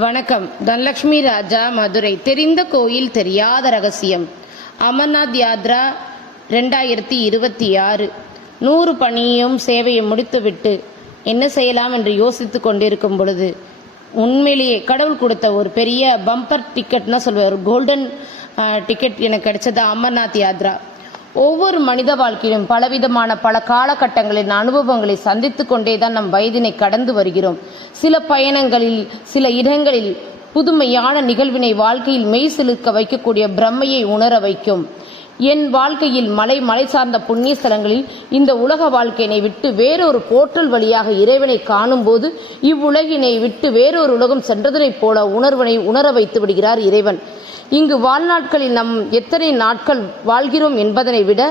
வணக்கம். தனலட்சுமி ராஜா, மதுரை. தெரிந்த கோயில் தெரியாத ரகசியம். அமர்நாத் யாத்ரா 2026. 100 பணியும் சேவையை முடித்துவிட்டு என்ன செய்யலாம் என்று யோசித்துக் கொண்டிருக்கும் பொழுது உண்மையிலேயே கடவுள் கொடுத்த ஒரு பெரிய பம்பர் டிக்கெட்னா சொல்வார், கோல்டன் டிக்கெட் எனக்கு கிடைச்சது அமர்நாத் யாத்ரா. ஒவ்வொரு மனித வாழ்க்கையிலும் பலவிதமான பல காலகட்டங்களின் அனுபவங்களை சந்தித்து கொண்டேதான் நம் வயதினை கடந்து வருகிறோம். சில பயணங்களில் சில இடங்களில் புதுமையான நிகழ்வினை வாழ்க்கையில் மெய் சிலிர்க்க வைக்கக்கூடிய பிரம்மையை உணர வைக்கும். என் வாழ்க்கையில் மலை சார்ந்த புண்ணிய ஸ்தலங்களில் இந்த உலக வாழ்க்கையினை விட்டு வேறொரு போற்றல் வழியாக இறைவனை காணும் போது இவ்வுலகினை விட்டு வேறொரு உலகம் சென்றதனைப் போல உணர்வினை உணர வைத்து விடுகிறார் இறைவன். இங்கு வாழ்நாட்களில் நம் எத்தனை நாட்கள் வாழ்கிறோம் என்பதனை விட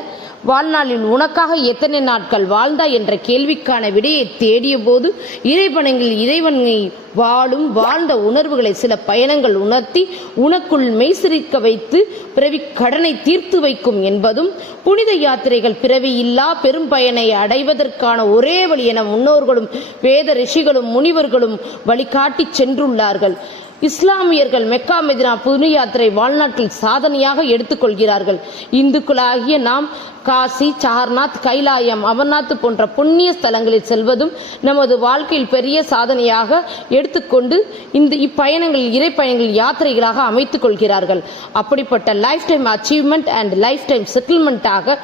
வாழ்நாளில் உனக்காக எத்தனை நாட்கள் வாழ்ந்தாய் என்ற கேள்விக்கான விடையை தேடிய போது இறைவனை வாழ்ந்த உணர்வுகளை சில பயணங்கள் உணர்த்தி உனக்குள் மெய்சிரிக்க வைத்து பிறவி கடனை தீர்த்து வைக்கும் என்பதும் புனித யாத்திரைகள் பிறவி இல்லா பெரும் பயனை அடைவதற்கான ஒரே வழி என முன்னோர்களும் வேத ரிஷிகளும் முனிவர்களும் வழிகாட்டி சென்றுள்ளார்கள். இஸ்லாமியர்கள் மெக்கா மெதினா புனித யாத்திரை வாழ்நாட்டில் சாதனையாக எடுத்துக்கொள்கிறார்கள். இந்துக்களாகிய நாம் காசி, சார்நாத், கைலாயம், அமர்நாத் போன்ற புண்ணிய ஸ்தலங்களில் செல்வதும் நமது வாழ்க்கையில் பெரிய சாதனையாக எடுத்துக்கொண்டு இப்பயணங்களில் இறை பயணங்களில் யாத்திரைகளாக அமைத்துக் கொள்கிறார்கள். அப்படிப்பட்ட life time achievement and life time செட்டில்மெண்டாக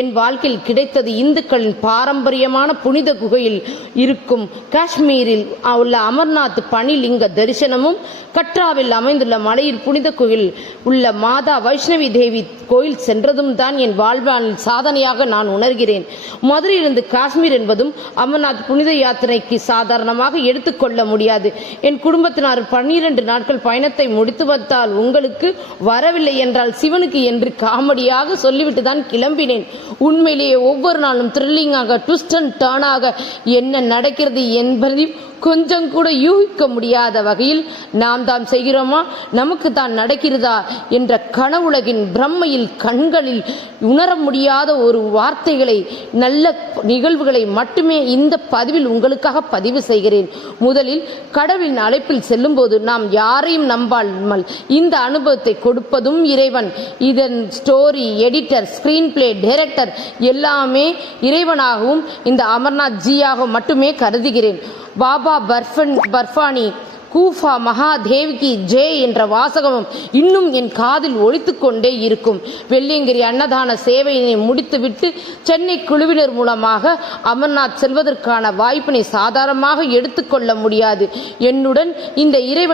என் வாழ்க்கையில் கிடைத்தது இந்துக்களின் பாரம்பரியமான புனித குகையில் இருக்கும் காஷ்மீரில் உள்ள அமர்நாத் பனிலிங்க தரிசனமும் கட்ராவில் அமைந்துள்ள மலையில் புனித கோயில் உள்ள மாதா வைஷ்ணவி தேவி கோயில் சென்றதும் தான் என் வாழ்வானில் சாதனையாக நான் உணர்கிறேன். மதுரையிலிருந்து காஷ்மீர் என்பதும் அமர்நாத் புனித யாத்திரைக்கு சாதாரணமாக எடுத்துக்கொள்ள முடியாது. என் குடும்பத்தினர் 12 நாட்கள் பயணத்தை முடித்து வந்தால் உங்களுக்கு வரவில்லை என்றால் சிவனுக்கு என்று காமெடியாக சொல்லிவிட்டு தான் கிளம்பினேன். உண்மையிலேயே ஒவ்வொரு நாளும் த்ரில்லிங்காக ட்விஸ்ட் அண்ட் டர்னாக என்ன நடக்கிறது என்பதை கொஞ்சம் கூட யூகிக்க முடியாத வகையில் நாம் தான் செய்கிறோமா, நமக்கு தான் நடக்கிறதா என்ற கனவுலகின் பிரம்மையில் கண்களில் உணர முடியாத ஒரு வார்த்தைகளை நல்ல நிகழ்வுகளை மட்டுமே இந்த பதிவில் உங்களுக்காக பதிவு செய்கிறேன். முதலில் கடவுளின் அழைப்பில் செல்லும் போது நாம் யாரையும் நம்பாமல் இந்த அனுபவத்தை கொடுப்பதும் இறைவன். இதன் story, editor, screen play, director எல்லாமே இறைவனாகவும் இந்த அமர்நாத் ஜியாக மட்டுமே கருதுகிறேன். பாபா பர்ஃபானி கூஃபா மகாதேவிக்கு ஜே என்ற வாசகமும் இன்னும் என் காதில் ஒலித்துக் கொண்டே இருக்கும். வெள்ளியங்கிரி அன்னதான சேவையினை முடித்துவிட்டு சென்னை குழுவினர் மூலமாக அமர்நாத் செல்வதற்கான வாய்ப்பினை சாதாரணமாக எடுத்துக்கொள்ள முடியாது. என்னுடன் இந்த இறைவன்